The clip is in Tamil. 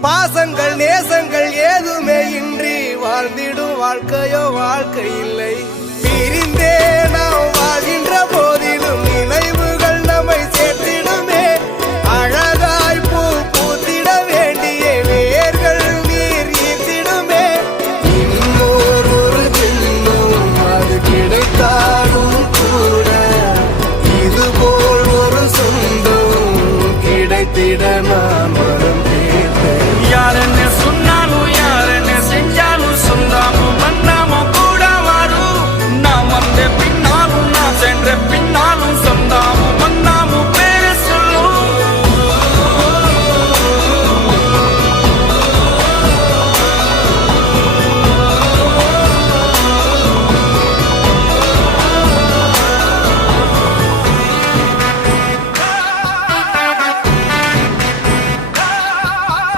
பாசங்கள் நேசங்கள் ஏதுமே இன்றி வாழ்ந்திடும் வாழ்க்கையோ வாழ்க்கை இல்லை. பிரிந்தே நாம் வாழ்கின்ற